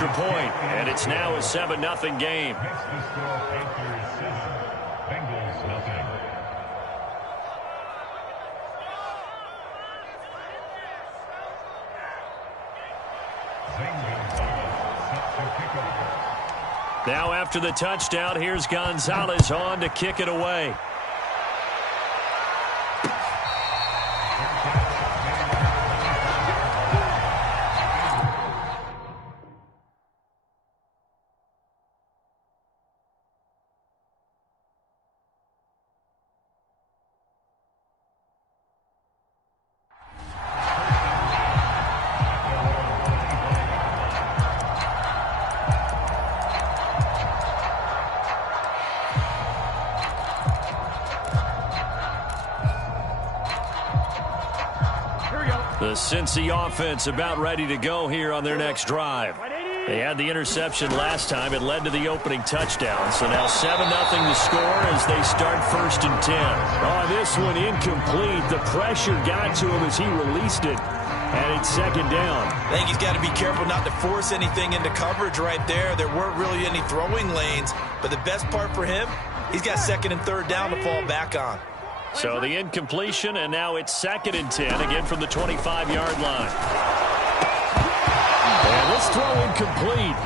extra point, and it's now a 7-0 game. Now after the touchdown, here's Gonzalez on to kick it away. The Cincy offense about ready to go here on their next drive. They had the interception last time. It led to the opening touchdown. So now 7-0 to score as they start 1st and 10. Oh, this one incomplete. The pressure got to him as he released it. And it's 2nd down. I think he's got to be careful not to force anything into coverage right there. There weren't really any throwing lanes. But the best part for him, he's got 2nd and 3rd down to fall back on. So the incompletion, and now it's 2nd and 10, again from the 25-yard line. And this throw incomplete.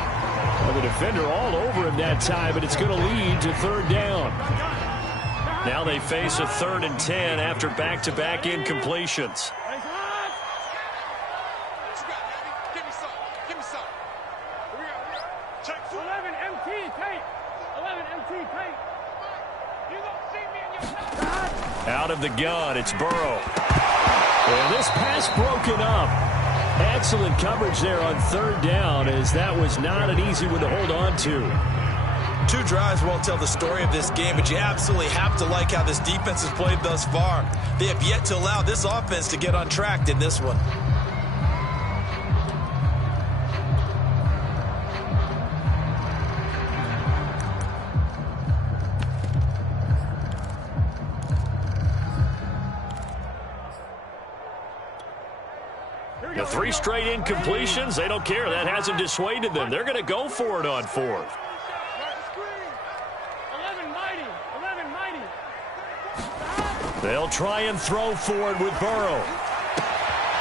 Well, the defender all over him that time, but it's going to lead to 3rd down. Now they face a 3rd and 10 after back-to-back incompletions. Out of the gun, it's Burrow. And this pass broken up. Excellent coverage there on 3rd down, as that was not an easy one to hold on to. 2 drives won't tell the story of this game, but you absolutely have to like how this defense has played thus far. They have yet to allow this offense to get on track in this one. The 3 straight incompletions, they don't care. That hasn't dissuaded them. They're going to go for it on 4th. They'll try and throw for it with Burrow.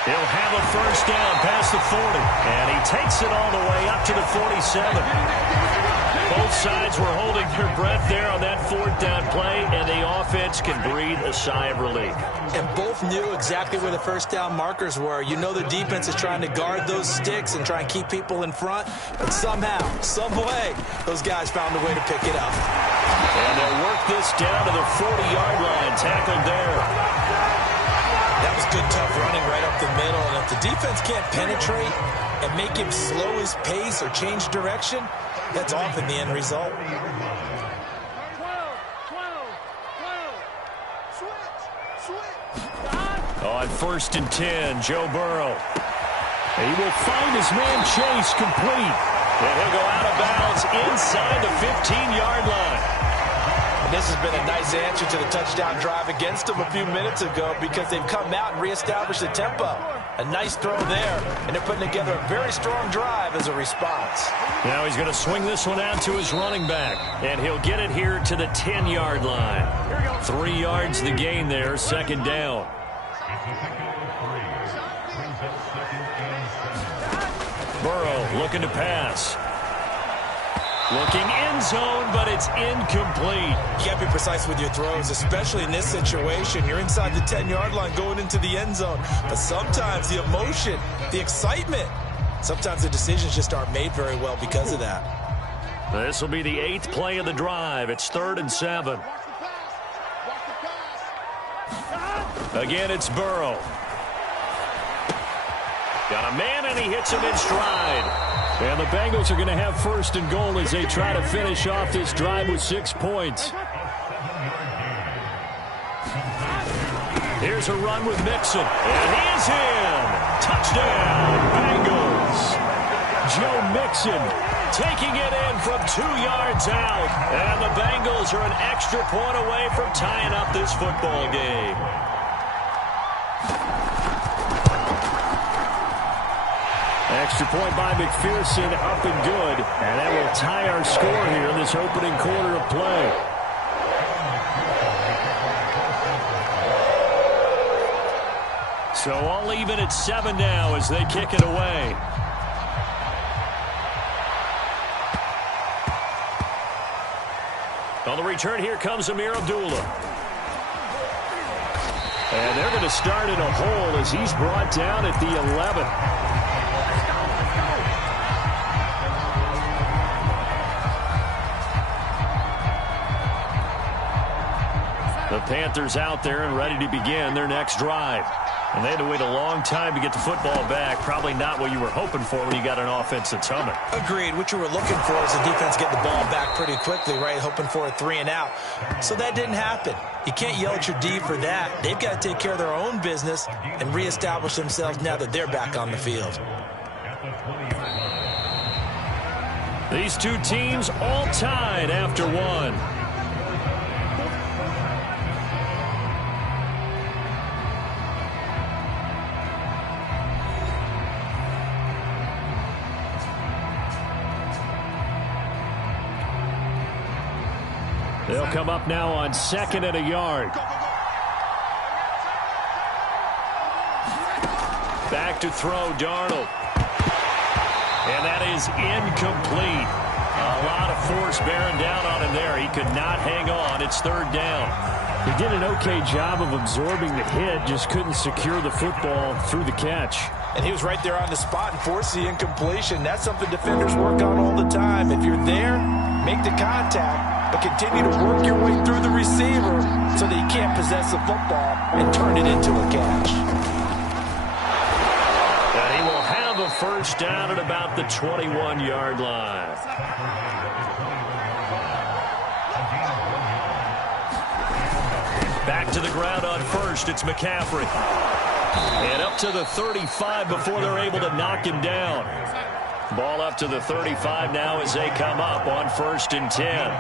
He'll have a 1st down past the 40. And he takes it all the way up to the 47. Both sides were holding their breath there on that 4th down play, and the offense can breathe a sigh of relief. And both knew exactly where the 1st down markers were. You know the defense is trying to guard those sticks and try and keep people in front, but somehow, some way, those guys found a way to pick it up. And they'll work this down to the 40-yard line, tackled there. That was good, tough running right up the middle, and if the defense can't penetrate and make him slow his pace or change direction, that's often the end result. On 1st and 10, Joe Burrow. He will find his man Chase complete. And he'll go out of bounds inside the 15-yard line. And this has been a nice answer to the touchdown drive against them a few minutes ago because they've come out and reestablished the tempo. A nice throw there, and they're putting together a very strong drive as a response. Now he's going to swing this one out to his running back, and he'll get it here to the 10-yard line. 3 yards the gain there, 2nd down. Burrow looking to pass. Looking end zone, but it's incomplete. You got to be precise with your throws, especially in this situation. You're inside the 10-yard line going into the end zone. But sometimes the emotion, the excitement, sometimes the decisions just aren't made very well because of that. This will be the 8th play of the drive. It's 3rd and 7. Again, it's Burrow. Got a man, and he hits him in stride. And the Bengals are going to have 1st and goal as they try to finish off this drive with 6 points. Here's a run with Mixon, and he is in. Touchdown, Bengals. Joe Mixon taking it in from 2 yards out. And the Bengals are an extra point away from tying up this football game. Extra point by McPherson, up and good. And that will tie our score here in this opening quarter of play. So all even at 7 now as they kick it away. On the return, here comes Amir Abdullah. And they're going to start in a hole as he's brought down at the 11. The Panthers out there and ready to begin their next drive. And they had to wait a long time to get the football back. Probably not what you were hoping for when you got an offense that's humming. Agreed. What you were looking for is the defense getting the ball back pretty quickly, right? Hoping for a 3 and out. So that didn't happen. You can't yell at your D for that. They've got to take care of their own business and reestablish themselves now that they're back on the field. These two teams all tied after one. They'll come up now on 2nd and a yard. Back to throw, Darnold. And that is incomplete. A lot of force bearing down on him there. He could not hang on. It's 3rd down. He did an okay job of absorbing the hit, just couldn't secure the football through the catch. And he was right there on the spot and forced the incompletion. That's something defenders work on all the time. If you're there, make the contact, but continue to work your way through the receiver so that he can't possess the football and turn it into a catch. And he will have a 1st down at about the 21-yard line. Back to the ground on 1st. It's McCaffrey. And up to the 35 before they're able to knock him down. Ball up to the 35 now as they come up on 1st and 10.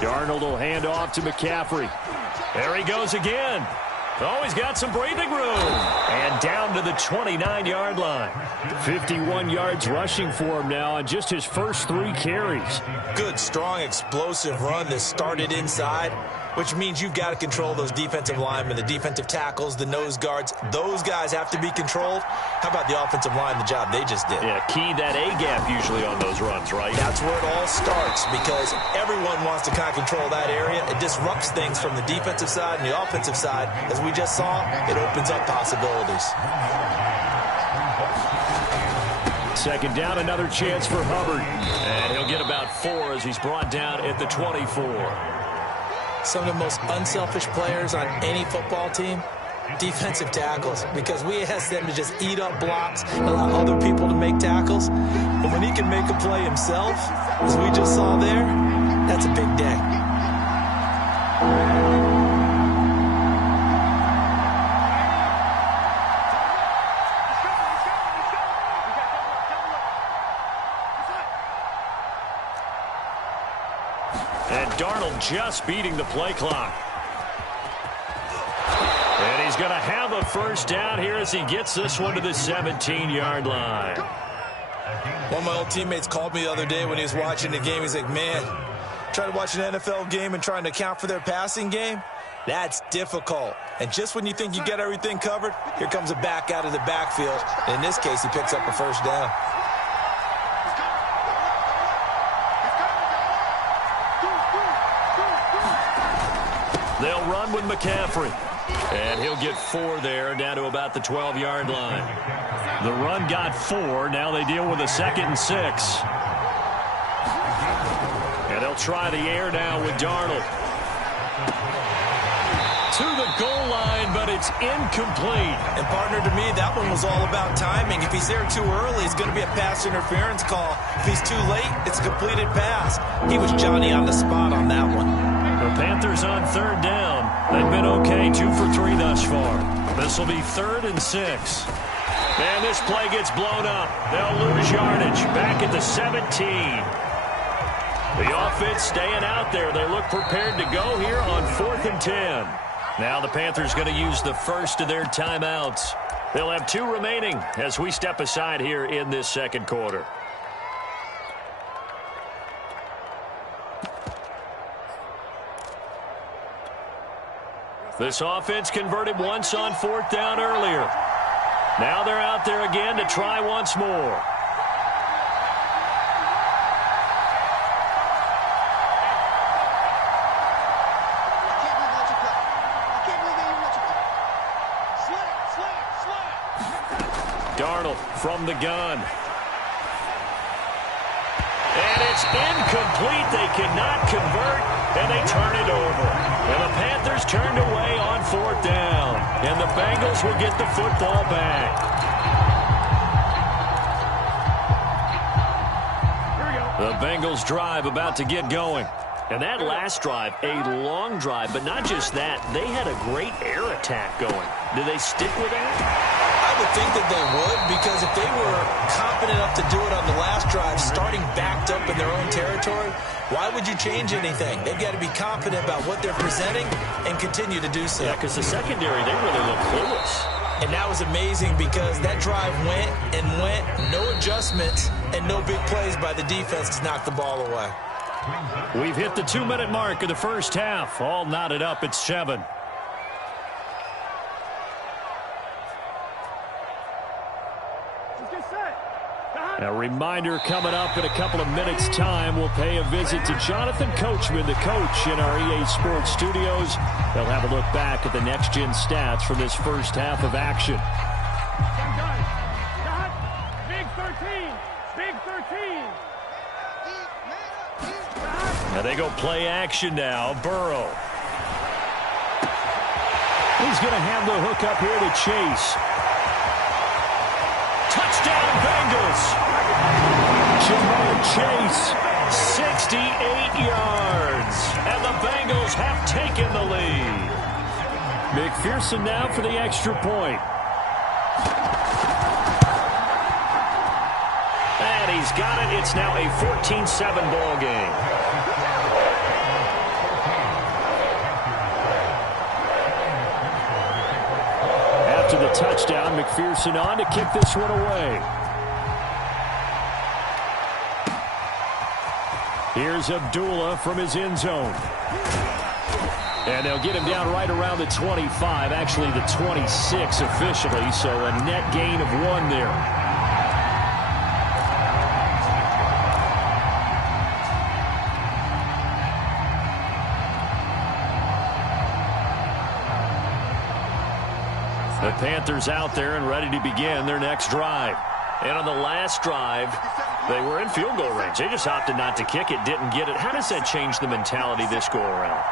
Darnold will hand off to McCaffrey. There he goes again. Oh, he's got some breathing room. And down to the 29-yard line. 51 yards rushing for him now on just his first 3 carries. Good, strong, explosive run that started inside, which means you've got to control those defensive linemen, the defensive tackles, the nose guards. Those guys have to be controlled. How about the offensive line, the job they just did? Yeah, key that A-gap usually on those runs, right? That's where it all starts because everyone wants to kind of control that area. It disrupts things from the defensive side and the offensive side. As we just saw, it opens up possibilities. 2nd down, another chance for Hubbard. And he'll get about 4 as he's brought down at the 24. Some of the most unselfish players on any football team, defensive tackles, because we ask them to just eat up blocks and allow other people to make tackles. But when he can make a play himself, as we just saw there, that's a big day. And Darnold just beating the play clock. And he's going to have a 1st down here as he gets this one to the 17-yard line. One of my old teammates called me the other day when he was watching the game. He's like, man, trying to watch an NFL game and trying to account for their passing game, that's difficult. And just when you think you get everything covered, here comes a back out of the backfield. And in this case, he picks up a 1st down. They'll run with McCaffrey. And he'll get 4 there, down to about the 12-yard line. The run got 4. Now they deal with a 2nd and 6. And they'll try the air now with Darnold. To the goal line, but it's incomplete. And partner, to me, that one was all about timing. If he's there too early, it's going to be a pass interference call. If he's too late, it's a completed pass. He was Johnny on the spot on that one. The Panthers on 3rd down. They've been okay, 2 for 3 thus far. This will be 3rd and 6. And this play gets blown up. They'll lose yardage. Back at the 17. The offense staying out there. They look prepared to go here on 4th and 10. Now the Panthers going to use the first of their timeouts. They'll have 2 remaining as we step aside here in this second quarter. This offense converted once on 4th down earlier. Now they're out there again to try once more. Darnold from the gun. And it's incomplete. They cannot convert, and they turn it over. And the Panthers turned away on 4th down. And the Bengals will get the football back. The Bengals drive about to get going. And that last drive, a long drive, but not just that. They had a great air attack going. Do they stick with that? I would think that they would, because if they were confident enough to do it on the last drive, starting backed up in their own territory, why would you change anything? They've got to be confident about what they're presenting and continue to do so. Yeah, because the secondary, they really look clueless. And that was amazing because that drive went and went, no adjustments, and no big plays by the defense to knock the ball away. We've hit the 2-minute mark of the first half. All knotted up at 7. A reminder coming up in a couple of minutes' time. We'll pay a visit to Jonathan Coachman, the coach in our EA Sports studios. They'll have a look back at the next-gen stats from this first half of action. Big 13. Big 13. Now they go play action now. Burrow. He's going to have the hook up here to Chase. Touchdown, Bengals. Jamar Chase, 68 yards. And the Bengals have taken the lead. McPherson now for the extra point. And he's got it. It's now a 14-7 ball game. After the touchdown, McPherson on to kick this one away. Here's Abdullah from his end zone. And they'll get him down right around the 25, actually the 26 officially, so a net gain of 1 there. The Panthers out there and ready to begin their next drive. And on the last drive, they were in field goal range. They just opted not to kick it, didn't get it. How does that change the mentality this go around?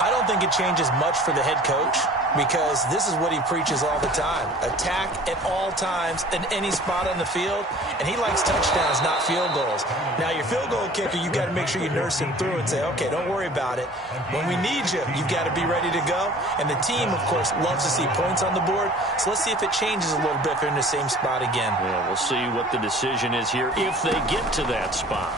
I don't think it changes much for the head coach, because this is what he preaches all the time. Attack at all times in any spot on the field, and he likes touchdowns, not field goals. Now, your field goal kicker, you've got to make sure you nurse him through and say, okay, don't worry about it. When we need you, you've got to be ready to go. And the team, of course, loves to see points on the board. So let's see if it changes a little bit if they're in the same spot again. Yeah, we'll see what the decision is here if they get to that spot.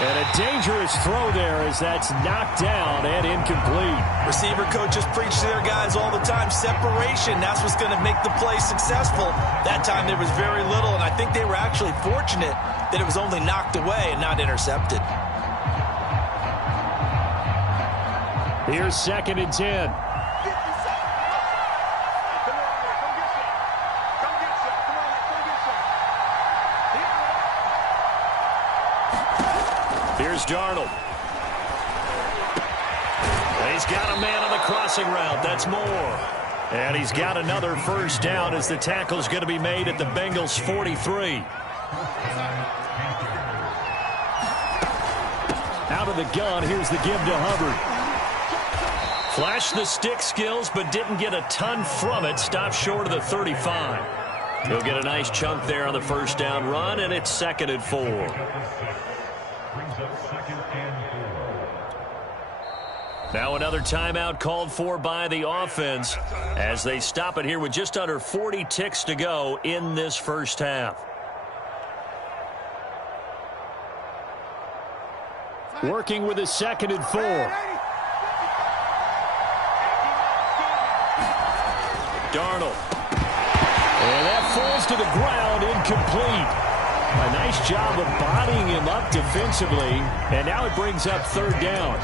And a dangerous throw there as that's knocked down and incomplete. Receiver coaches preach to their guys all the time. Separation, that's what's going to make the play successful. That time there was very little, and I think they were actually fortunate that it was only knocked away and not intercepted. Here's 2nd and 10. Here's Darnold. He's got a man on the crossing route. That's Moore. And he's got another first down as the tackle's going to be made at the Bengals' 43. Out of the gun, here's the give to Hubbard. Flashed the stick skills, but didn't get a ton from it. Stopped short of the 35. He'll get a nice chunk there on the first down run, and it's 2nd and 4. Now another timeout called for by the offense as they stop it here with just under 40 ticks to go in this first half. working with his 2nd and 4. Darnold. And that falls to the ground, incomplete. A nice job of bodying him up defensively, and now it brings up 3rd down.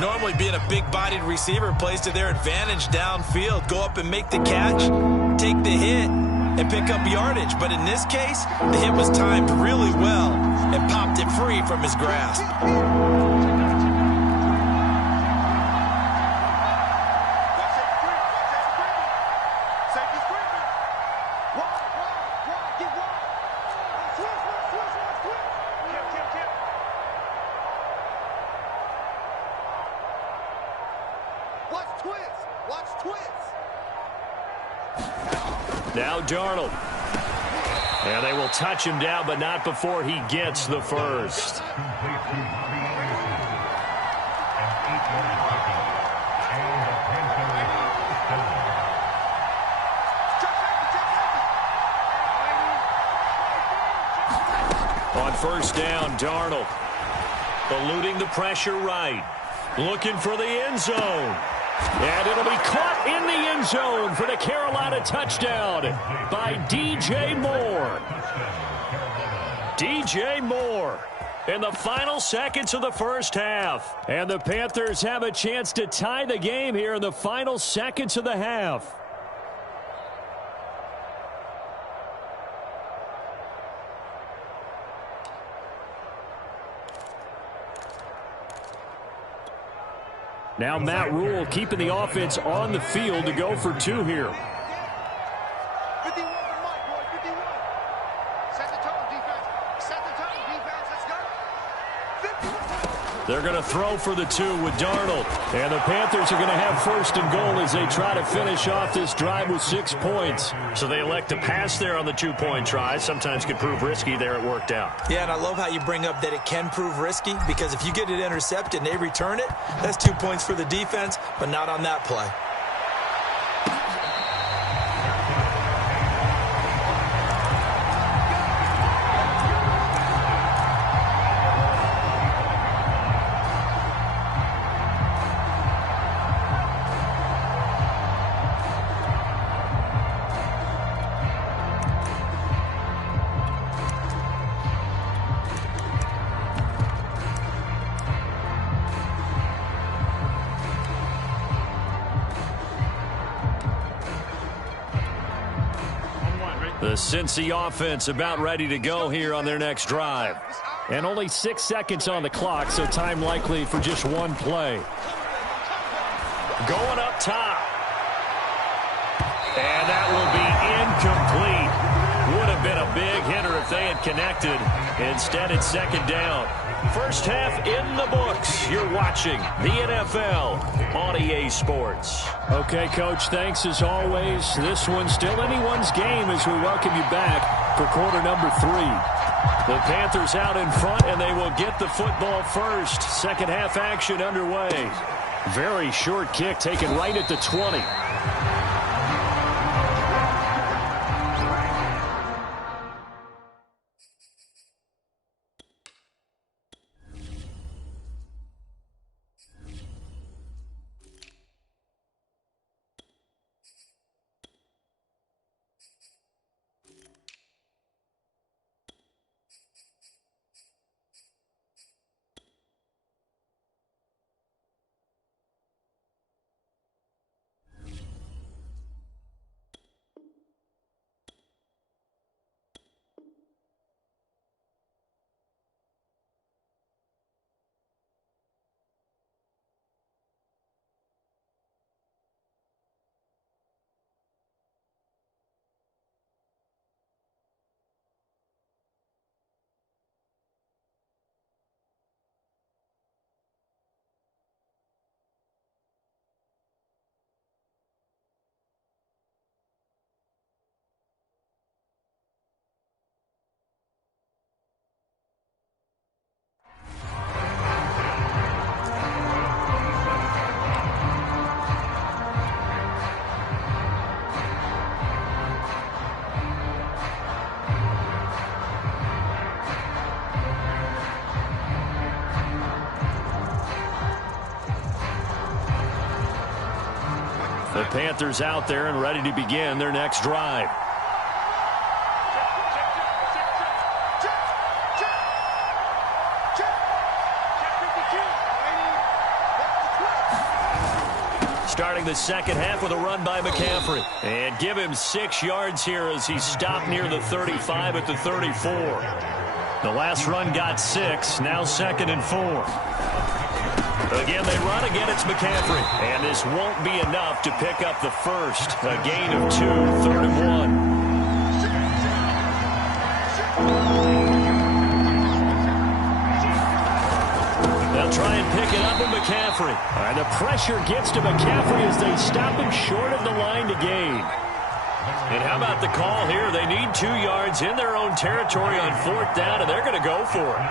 Normally being a big-bodied receiver plays to their advantage downfield. Go up and make the catch, take the hit, and pick up yardage. But in this case, the hit was timed really well and popped it free from his grasp. Now Darnold. And they will touch him down, but not before he gets the first. On 1st down, Darnold. Eluding the pressure right. Looking for the end zone. And it'll be caught in the end zone for the Carolina touchdown by DJ Moore. DJ Moore in the final seconds of the first half. And the Panthers have a chance to tie the game here in the final seconds of the half. Now Matt Rule keeping the offense on the field to go for 2 here. 51 for Mike, boy, 51. Set the tone, defense. Set the tone, defense. Let's go. 51. They're going to throw for the 2 with Darnold. And the Panthers are going to have 1st and goal as they try to finish off this drive with 6 points. So they elect to pass there on the 2-point try. Sometimes could prove risky. There it worked out. Yeah, and I love how you bring up that it can prove risky, because if you get it intercepted and they return it, that's 2 points for the defense, but not on that play. The Cincy offense about ready to go here on their next drive. And only 6 seconds on the clock, so time likely for just 1 play. Going up top. And that will be incomplete. Would have been a big hitter if they had connected. Instead, it's 2nd down. First half in the books. You're watching the NFL on EA Sports. Okay, Coach, thanks as always. This one's still anyone's game as we welcome you back for quarter number 3. The Panthers out in front, and they will get the football first. Second half action underway. Very short kick taken right at the 20. The Panthers out there and ready to begin their next drive. Starting the second half with a run by McCaffrey. And give him 6 yards here as he stopped near the 35 at the 34. The last run got 6, now 2nd and 4. Again, they run. Again, it's McCaffrey. And this won't be enough to pick up the first. A gain of 2, 3rd and 1. They'll try and pick it up with McCaffrey. And the pressure gets to McCaffrey as they stop him short of the line to gain. And how about the call here? They need 2 yards in their own territory on 4th down, and they're going to go for it.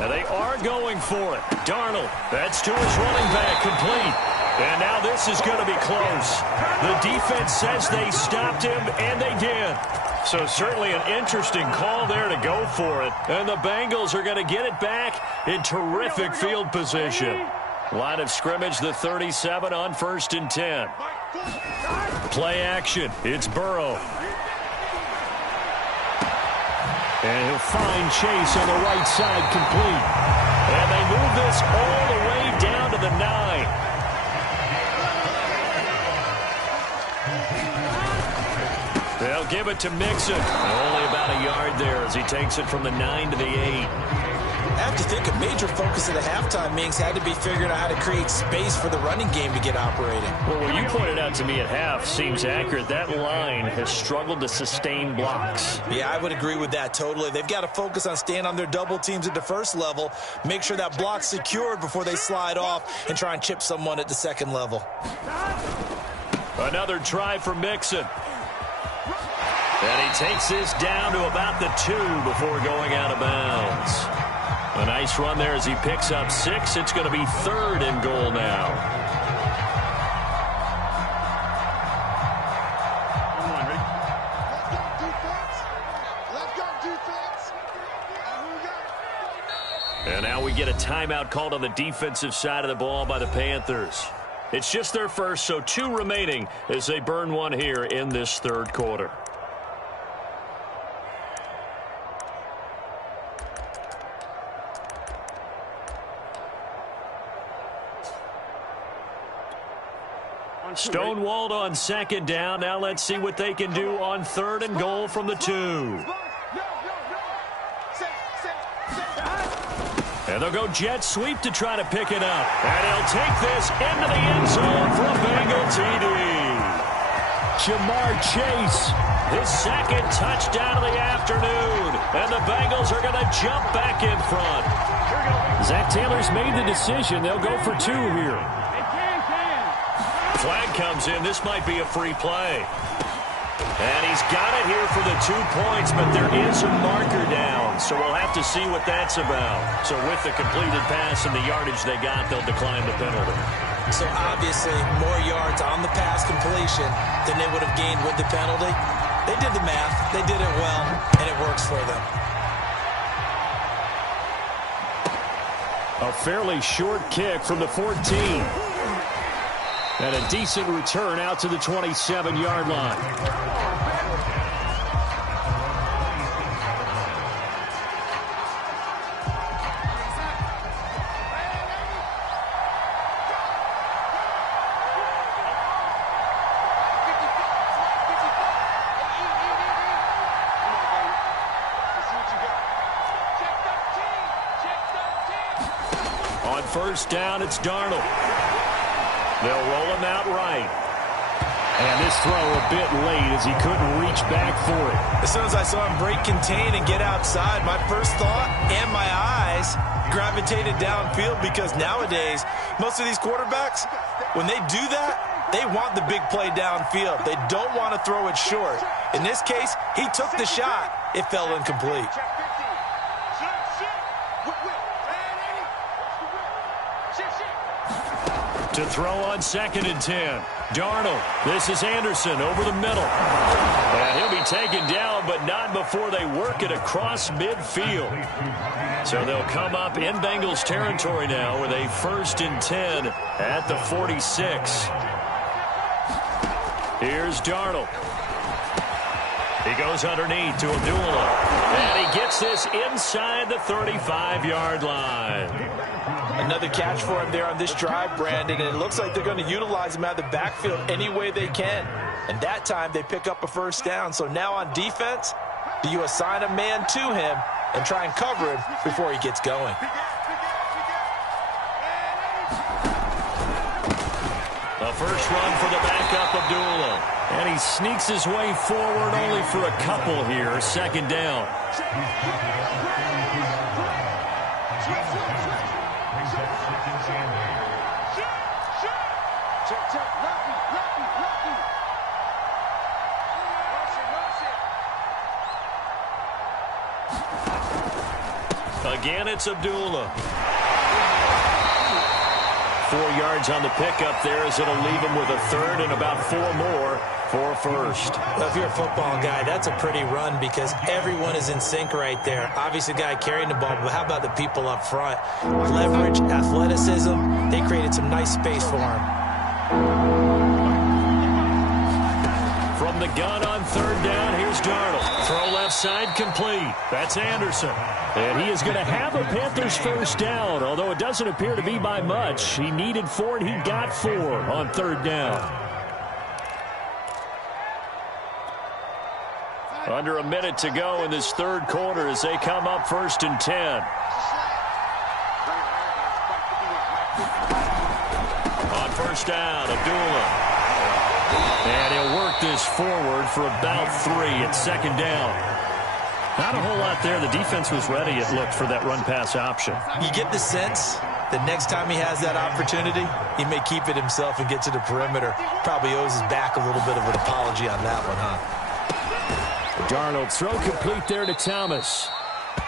And they are going for it. Darnold, that's to his running back, complete. And now this is going to be close. The defense says they stopped him, and they did. So certainly an interesting call there to go for it. And the Bengals are going to get it back in terrific field position. Line of scrimmage, the 37 on 1st and 10. Play action. It's Burrow. And he'll find Chase on the right side, complete. And they move this all the way down to the 9. They'll give it to Mixon. Only about a yard there as he takes it from the 9 to the 8. I have to think a major focus of the halftime, Minks, had to be figuring out how to create space for the running game to get operating. Well, what you pointed out to me at half seems accurate. That line has struggled to sustain blocks. Yeah, I would agree with that totally. They've got to focus on staying on their double teams at the first level, make sure that block's secured before they slide off and try and chip someone at the second level. Another try for Mixon. And he takes this down to about the 2 before going out of bounds. A nice run there as he picks up 6. It's going to be 3rd and goal now. And now we get a timeout called on the defensive side of the ball by the Panthers. It's just their first, so 2 remaining as they burn one here in this 3rd quarter. Stonewalled on 2nd down. Now let's see what they can do on 3rd and goal from the 2. And they'll go jet sweep to try to pick it up. And he'll take this into the end zone for a Bengal TD. Jamar Chase, his 2nd touchdown of the afternoon. And the Bengals are going to jump back in front. Zach Taylor's made the decision. They'll go for 2 here. Flag comes in. This might be a free play. And he's got it here for the 2 points, but there is a marker down, so we'll have to see what that's about. So with the completed pass and the yardage they got, they'll decline the penalty. So obviously more yards on the pass completion than they would have gained with the penalty. They did the math. They did it well, and it works for them. A fairly short kick from the 14. And a decent return out to the 27-yard line. On 1st down, it's Darnold. They'll roll him out right. And this throw a bit late as he couldn't reach back for it. As soon as I saw him break contain and get outside, my first thought and my eyes gravitated downfield, because nowadays, most of these quarterbacks, when they do that, they want the big play downfield. They don't want to throw it short. In this case, he took the shot. It fell incomplete. To throw on 2nd and 10. Darnold. This is Anderson over the middle. And he'll be taken down, but not before they work it across midfield. So they'll come up in Bengals territory now with a 1st and 10 at the 46. Here's Darnold. He goes underneath to Abdullah. And he gets this inside the 35-yard line. Another catch for him there on this drive, Brandon, and it looks like they're going to utilize him out of the backfield any way they can. And that time they pick up a 1st down. So now on defense, do you assign a man to him and try and cover him before he gets going? A first run for the backup, Abdullah. And he sneaks his way forward only for a couple here. 2nd down. Again, it's Abdullah. 4 yards on the pickup there as it'll leave him with a 3rd and about 4 more for a 1st. Well, if you're a football guy, that's a pretty run because everyone is in sync right there. Obviously, the guy carrying the ball, but how about the people up front? Leverage, athleticism, they created some nice space for him. From the gun on 3rd down, here's Darnold. Throw left side complete. That's Anderson. And he is going to have a Panthers 1st down, although it doesn't appear to be by much. He needed 4, and he got 4 on 3rd down. Under a minute to go in this 3rd quarter as they come up 1st and 10. On 1st down, Abdullah. And he'll work this forward for about 3 at 2nd down. Not a whole lot there. The defense was ready, it looked, for that run-pass option. You get the sense that next time he has that opportunity, he may keep it himself and get to the perimeter. Probably owes his back a little bit of an apology on that one, huh? Darnold throw complete there to Thomas.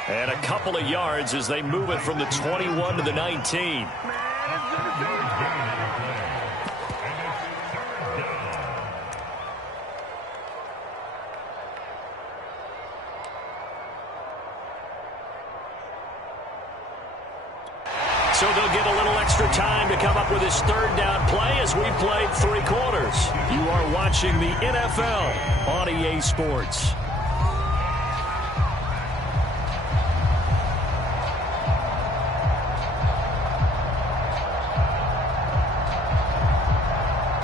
And a couple of yards as they move it from the 21 to the 19. So they'll get a little extra time to come up with his 3rd down play as we played 3 quarters. You are watching the NFL on EA Sports.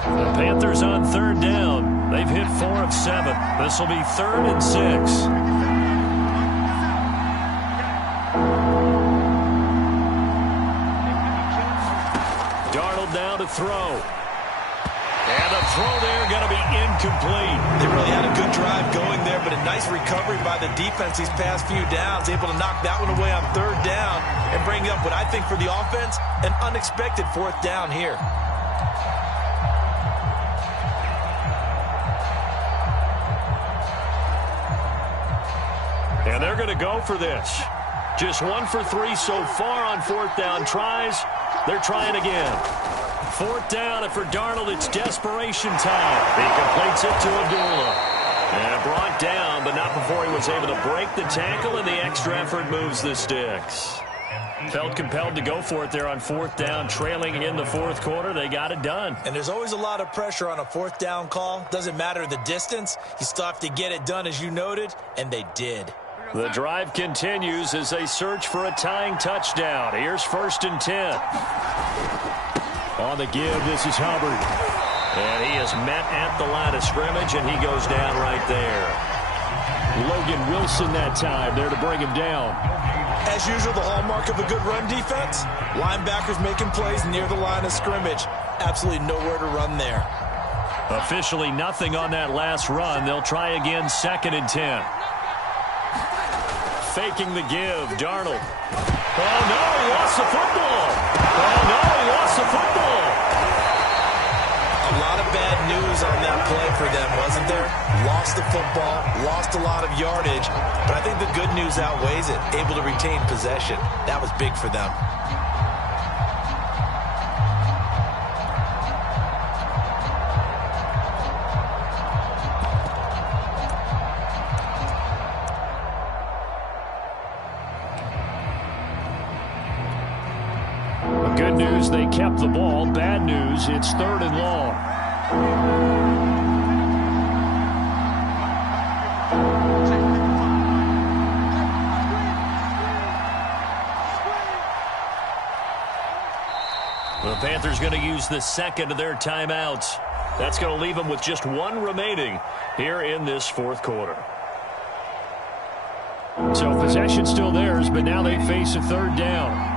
The Panthers on 3rd down. They've hit 4 of 7. This will be 3rd and 6. Now to throw. And the throw there going to be incomplete. They really had a good drive going there, but a nice recovery by the defense these past few downs. Able to knock that one away on 3rd down and bring up what I think for the offense, an unexpected 4th down here. And they're going to go for this. Just 1 for 3 so far on 4th down tries. They're trying again. 4th down, and for Darnold, it's desperation time. He completes it to Abdullah. And brought down, but not before he was able to break the tackle, and the extra effort moves the sticks. Felt compelled to go for it there on 4th down, trailing in the 4th quarter. They got it done. And there's always a lot of pressure on a 4th down call. Doesn't matter the distance. You still have to get it done, as you noted, and they did. The drive continues as they search for a tying touchdown. Here's 1st and 10. On the give, this is Hubbard. And he is met at the line of scrimmage, and he goes down right there. Logan Wilson that time there to bring him down. As usual, the hallmark of a good run defense, linebackers making plays near the line of scrimmage. Absolutely nowhere to run there. Officially nothing on that last run. They'll try again, 2nd and 10. Faking the give, Darnold. Oh, no, he lost the football. Oh, no, he lost the football. A lot of bad news on that play for them, wasn't there? Lost the football, lost a lot of yardage, but I think the good news outweighs it. Able to retain possession. That was big for them. kept the ball. Bad news, it's 3rd and long. The Panthers going to use the second of their timeouts. That's going to leave them with just 1 remaining here in this 4th quarter. So possession still theirs, but now they face a 3rd down.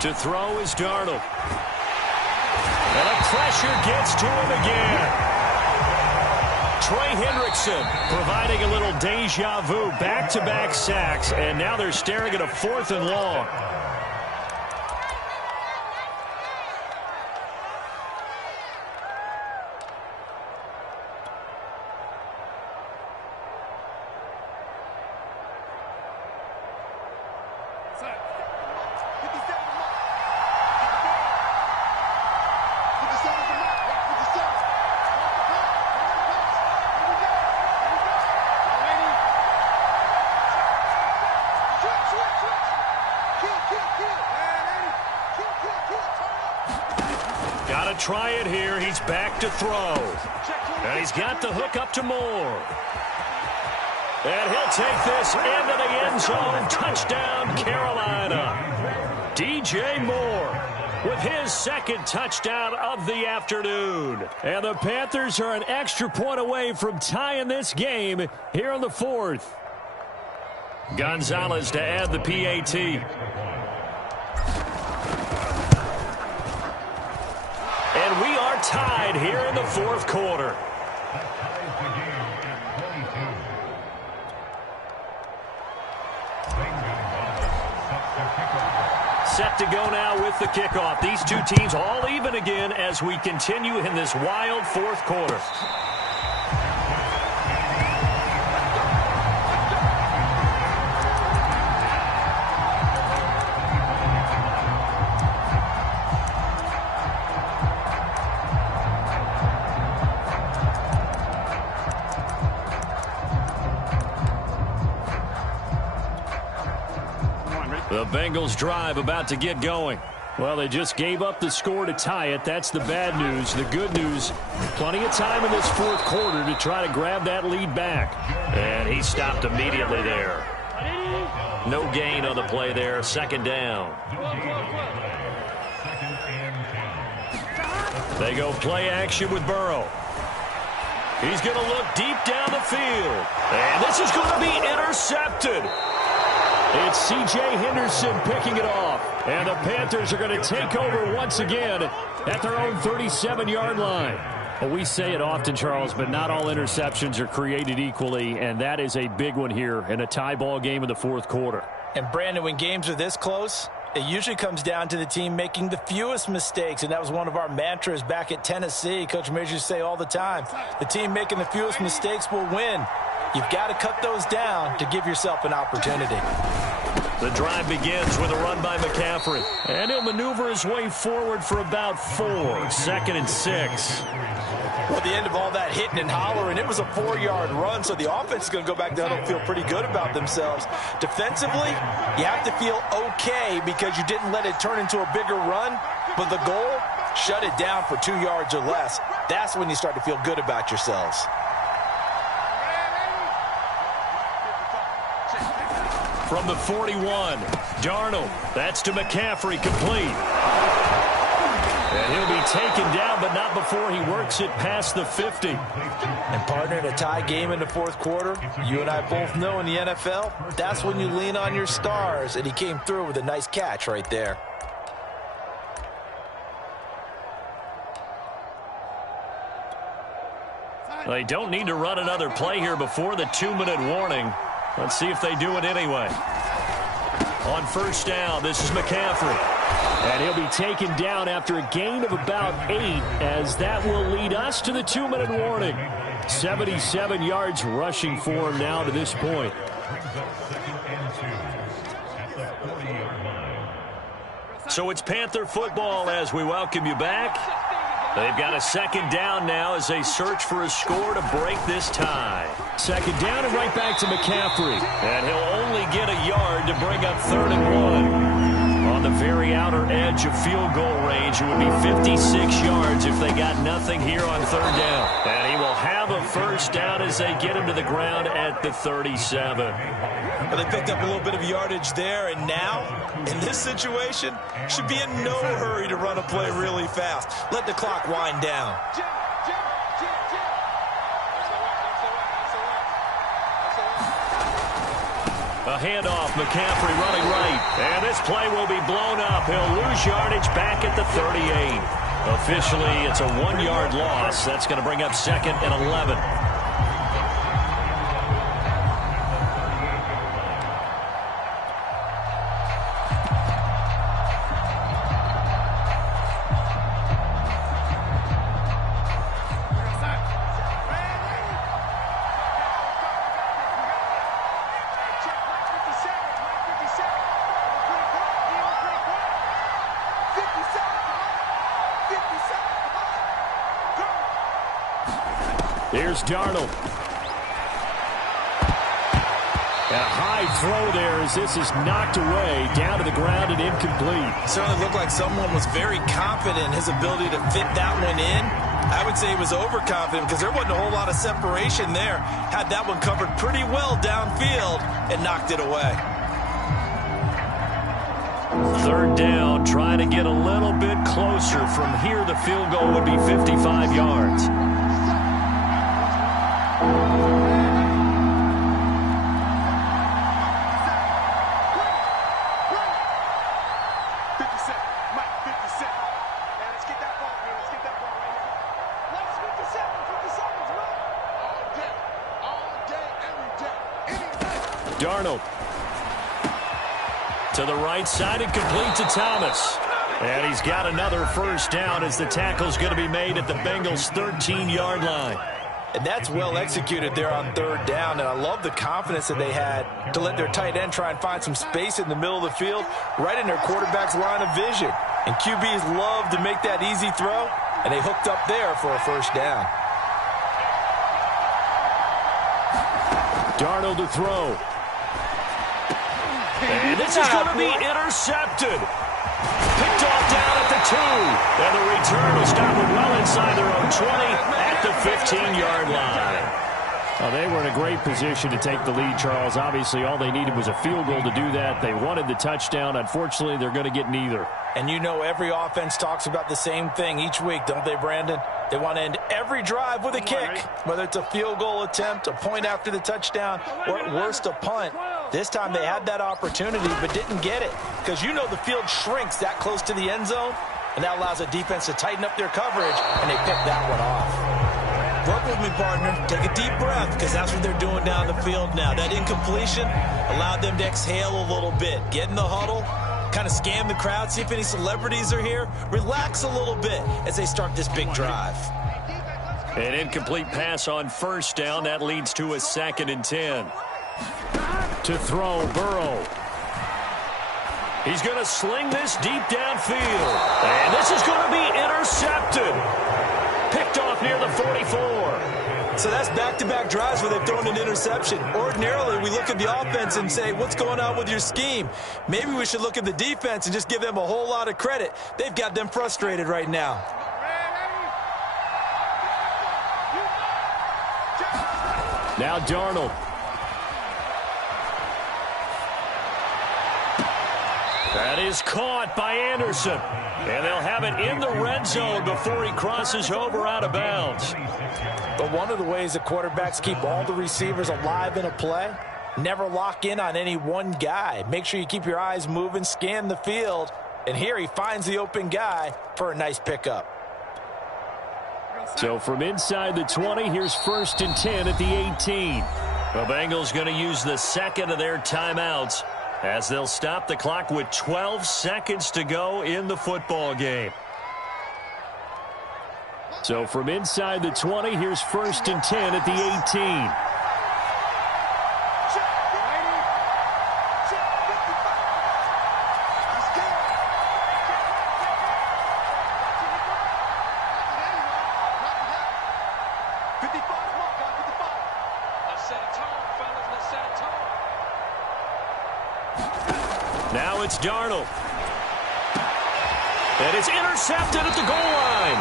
To throw is Darnold. And the pressure gets to him again. Trey Hendrickson providing a little deja vu, back-to-back sacks, and now they're staring at a 4th and long. Got to try it here. He's back to throw. And he's got the hook up to Moore. And he'll take this into the end zone. Touchdown, Carolina. DJ Moore with his 2nd touchdown of the afternoon. And the Panthers are an extra point away from tying this game here in the 4th. Gonzalez to add the PAT. And we are tied here in the 4th quarter. Set to go now with the kickoff. These two teams all even again as we continue in this wild 4th quarter. The Bengals drive about to get going. Well, they just gave up the score to tie it. That's the bad news. The good news, plenty of time in this 4th quarter to try to grab that lead back. And he stopped immediately there. No gain on the play there. 2nd down. They go play action with Burrow. He's going to look deep down the field. And this is going to be intercepted. It's C.J. Henderson picking it off. And the Panthers are going to take over once again at their own 37-yard line. Well, we say it often, Charles, but not all interceptions are created equally, and that is a big one here in a tie ball game in the 4th quarter. And, Brandon, when games are this close, it usually comes down to the team making the fewest mistakes, and that was one of our mantras back at Tennessee. Coach Majors used to say all the time, the team making the fewest mistakes will win. You've got to cut those down to give yourself an opportunity. The drive begins with a run by McCaffrey. And he'll maneuver his way forward for about 4. 2nd and 6. Well, at the end of all that hitting and hollering, it was a 4-yard run, so the offense is going to go back down and feel pretty good about themselves. Defensively, you have to feel okay because you didn't let it turn into a bigger run, but the goal, shut it down for 2 yards or less. That's when you start to feel good about yourselves. From the 41, Darnold. That's to McCaffrey, complete. And he'll be taken down, but not before he works it past the 50. And, partner, in a tie game in the 4th quarter, you and I both know in the NFL, that's when you lean on your stars, and he came through with a nice catch right there. They don't need to run another play here before the 2-minute warning. Let's see if they do it anyway. On 1st down, this is McCaffrey. And he'll be taken down after a gain of about 8, as that will lead us to the 2-minute warning. 77 yards rushing for him now to this point. So it's Panther football as we welcome you back. They've got a second down now as they search for a score to break this tie. Second down and right back to McCaffrey. And he'll only get a yard to bring up 3rd and 1. On the very outer edge of field goal range, it would be 56 yards if they got nothing here on 3rd down. And he will have a first down as they get him to the ground at the 37. Well, they picked up a little bit of yardage there, and now, in this situation, should be in no hurry to run a play really fast. Let the clock wind down. A handoff, McCaffrey running right. And this play will be blown up. He'll lose yardage back at the 38. Officially, it's a 1-yard loss. That's going to bring up 2nd and 11. Here's Darnold. And a high throw there as this is knocked away, down to the ground and incomplete. Certainly looked like someone was very confident in his ability to fit that one in. I would say he was overconfident because there wasn't a whole lot of separation there. Had that one covered pretty well downfield and knocked it away. 3rd down, trying to get a little bit closer. From here, the field goal would be 55 yards. Darnold. To the right side and complete to Thomas. And he's got another first down as the tackle's going to be made at the Bengals' 13-yard line. And that's well executed there on 3rd down. And I love the confidence that they had to let their tight end try and find some space in the middle of the field, right in their quarterback's line of vision. And QBs love to make that easy throw, and they hooked up there for a first down. Darnold to throw. And this is going to be intercepted. Picked off down at the 2. And the return will stop it well inside their own 20 at the 15-yard line. Well, they were in a great position to take the lead, Charles. Obviously, all they needed was a field goal to do that. They wanted the touchdown. Unfortunately, they're going to get neither. And you know every offense talks about the same thing each week, don't they, Brandon? They want to end every drive with a kick, whether it's a field goal attempt, a point after the touchdown, or at worst a punt. This time they had that opportunity but didn't get it because you know the field shrinks that close to the end zone, and that allows a defense to tighten up their coverage, and they pick that one off. Work with me, partner. Take a deep breath because that's what they're doing down the field now. That incompletion allowed them to exhale a little bit, get in the huddle, kind of scan the crowd, see if any celebrities are here, relax a little bit as they start this big drive. An incomplete pass on first down. That leads to a 2nd and 10. To throw, Burrow. He's going to sling this deep downfield. And this is going to be intercepted. Picked off near the 44. So that's back-to-back drives where they've thrown an interception. Ordinarily, we look at the offense and say, what's going on with your scheme? Maybe we should look at the defense and just give them a whole lot of credit. They've got them frustrated right now. Now Darnold. That is caught by Anderson. And they'll have it in the red zone before he crosses over out of bounds. But one of the ways that quarterbacks keep all the receivers alive in a play, never lock in on any one guy. Make sure you keep your eyes moving, scan the field. And here he finds the open guy for a nice pickup. So from inside the 20, here's 1st and 10 at the 18. The Bengals going to use the second of their timeouts as they'll stop the clock with 12 seconds to go in the football game. So from inside the 20, here's 1st and 10 at the 18. Now it's Darnold. And it's intercepted at the goal line.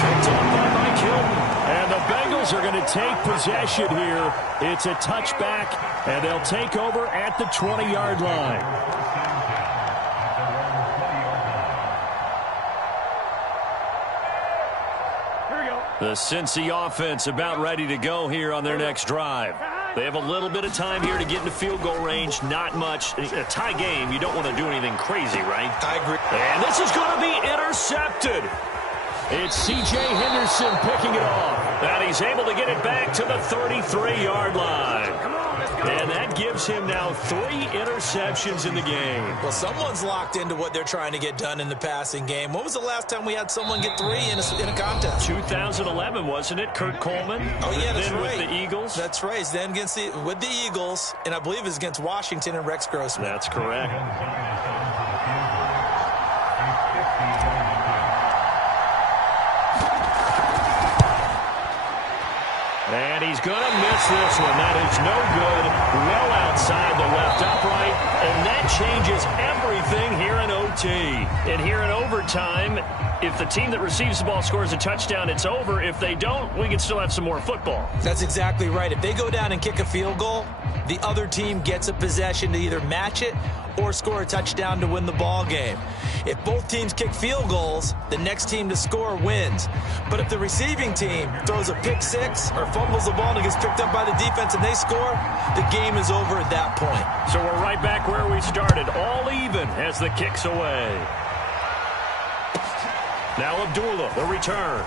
Picked up by Mike Hilton. And the Bengals are going to take possession here. It's a touchback, and they'll take over at the 20-yard line. Here we go. The Cincy offense about ready to go here on their next drive. They have a little bit of time here to get into field goal range. Not much. A tie game, you don't want to do anything crazy, right? I agree. And this is going to be intercepted. It's C.J. Henderson picking it off. And he's able to get it back to the 33-yard line. And that gives him now 3 interceptions in the game. Well, someone's locked into what they're trying to get done in the passing game. When was the last time we had someone get 3 in a contest? 2011, wasn't it? Kurt Coleman? Oh, yeah, that's then right. With the Eagles? That's right. Then with the Eagles, and I believe it's against Washington and Rex Grossman. That's correct. And he's going to miss this one. That is no good. Well outside the left upright. And that changes everything here in OT. And here in overtime, if the team that receives the ball scores a touchdown, it's over. If they don't, we can still have some more football. That's exactly right. If they go down and kick a field goal, the other team gets a possession to either match it or score a touchdown to win the ball game. If both teams kick field goals, the next team to score wins. But if the receiving team throws a pick six or fumbles the ball and it gets picked up by the defense and they score, the game is over at that point. So we're right back where we started, all even as the kick's away. Now Abdullah, the return.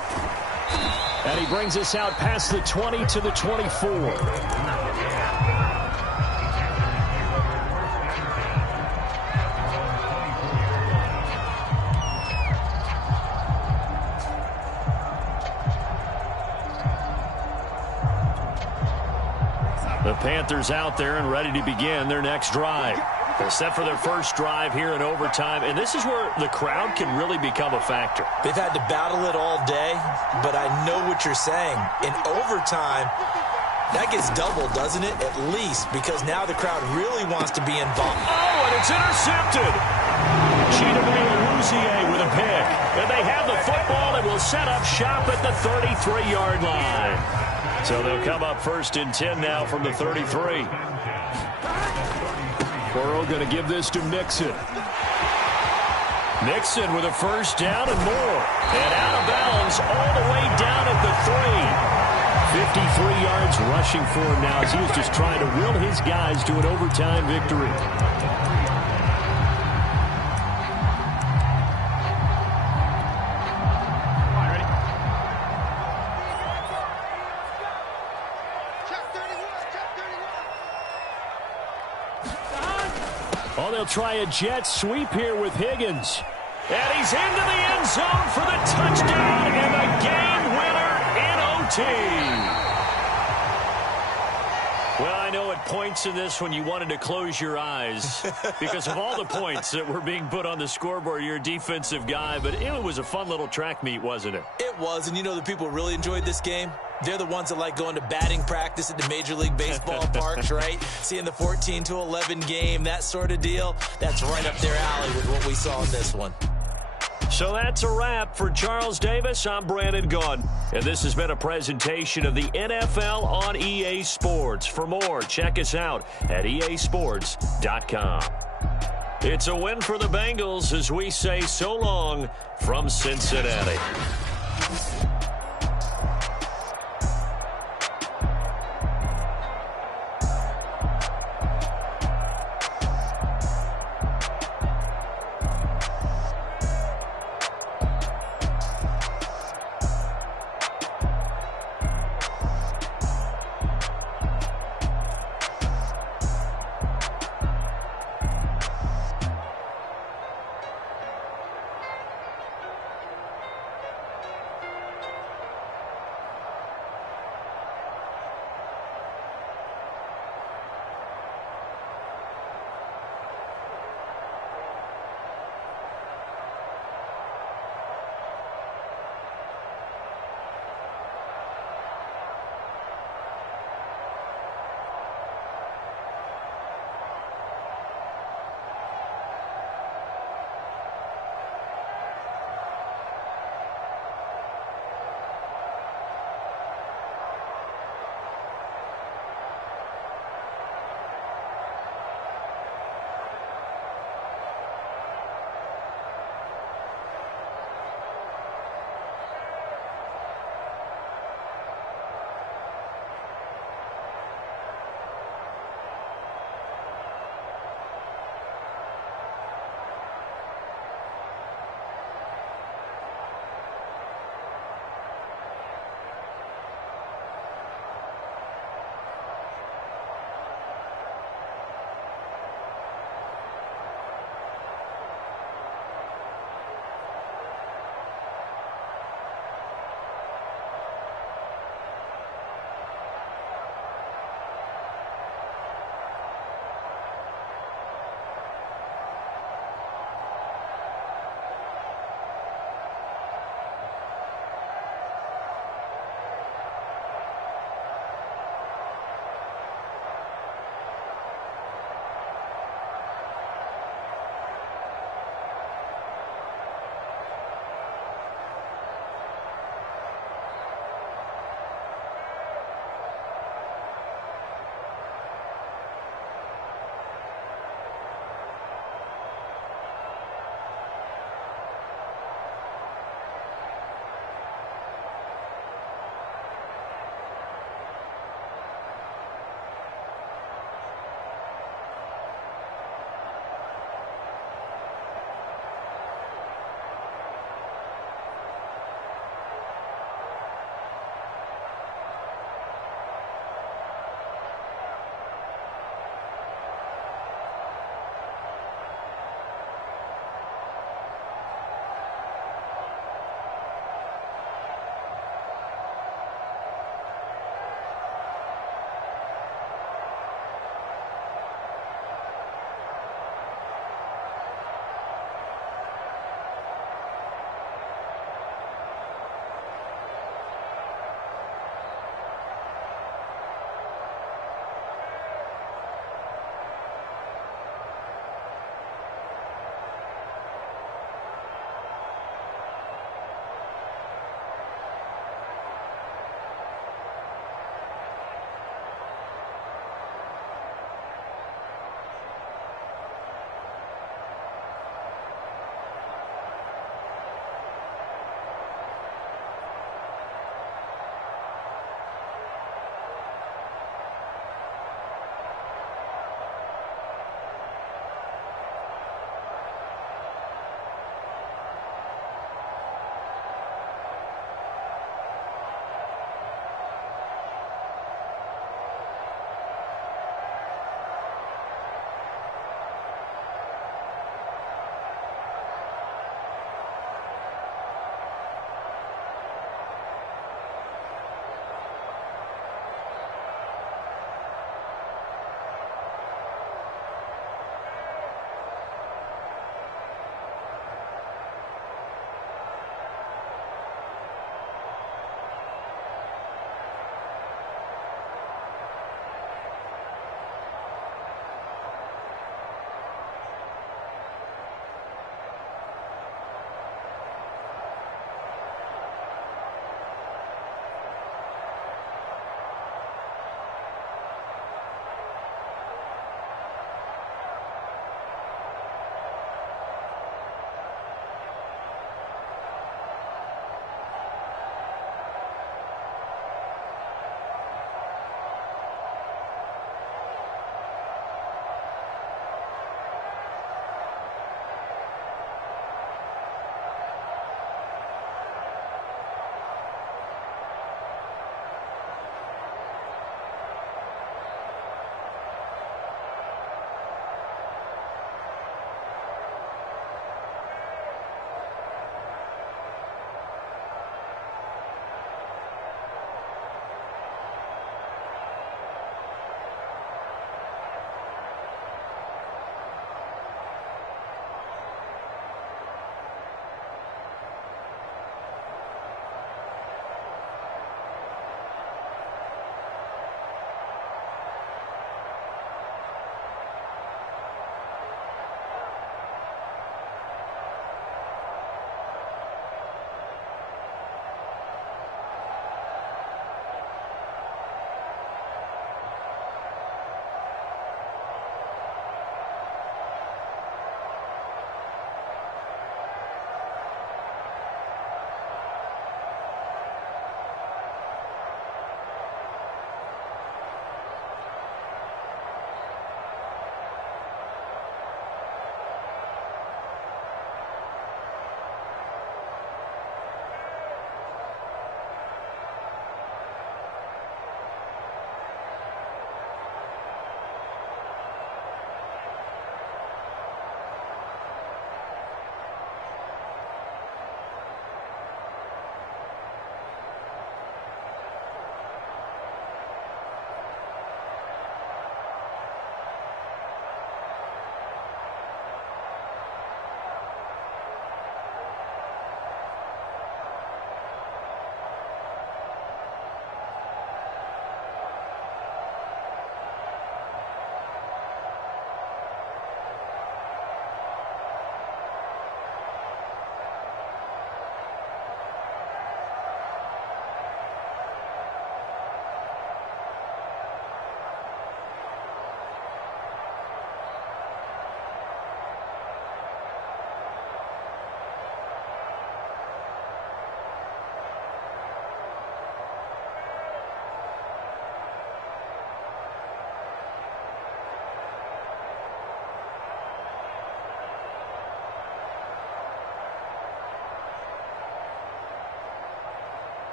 And he brings us out past the 20 to the 24. The Panthers out there and ready to begin their next drive. They're set for their first drive here in overtime, and this is where the crowd can really become a factor. They've had to battle it all day, but I know what you're saying. In overtime, that gets doubled, doesn't it? At least, because now the crowd really wants to be involved. Oh, and it's intercepted. Chidobe with a pick. And they have the football and will set up shop at the 33-yard line. So they'll come up 1st and 10 now from the 33. Burrow going to give this to Mixon. Mixon with a first down and more. And out of bounds all the way down at the 3. 53 yards rushing for him now as he was just trying to will his guys to an overtime victory. Oh, they'll try a jet sweep here with Higgins. And he's into the end zone for the touchdown and the game winner in OT. Well, I know at points in this when you wanted to close your eyes because of all the points that were being put on the scoreboard. You're a defensive guy, but it was a fun little track meet, wasn't it? It was, and you know the people who really enjoyed this game? They're the ones that like going to batting practice at the Major League Baseball parks, right? Seeing the 14-11 game, that sort of deal. That's right up their alley with what we saw in this one. So that's a wrap for Charles Davis. I'm Brandon Gunn. And this has been a presentation of the NFL on EA Sports. For more, check us out at easports.com. It's a win for the Bengals as we say so long from Cincinnati.